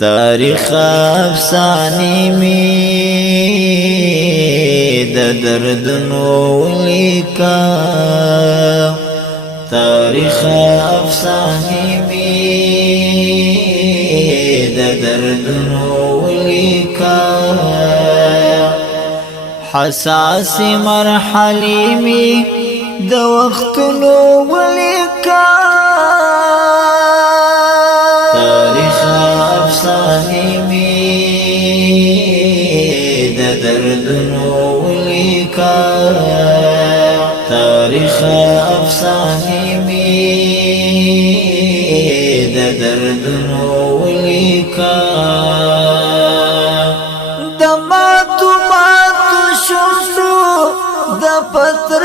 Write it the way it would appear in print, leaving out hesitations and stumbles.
تاریخ افسانی می د دردنو ولیکا تاریخ افسانی می د دردنو ولیکا حساس مرحلی می د وختنو ولیکا تاریخ افسانی می د دردنو ولیکا تاریخ افسانی می د دردنو ولیکا د ماتو شمسو د پتر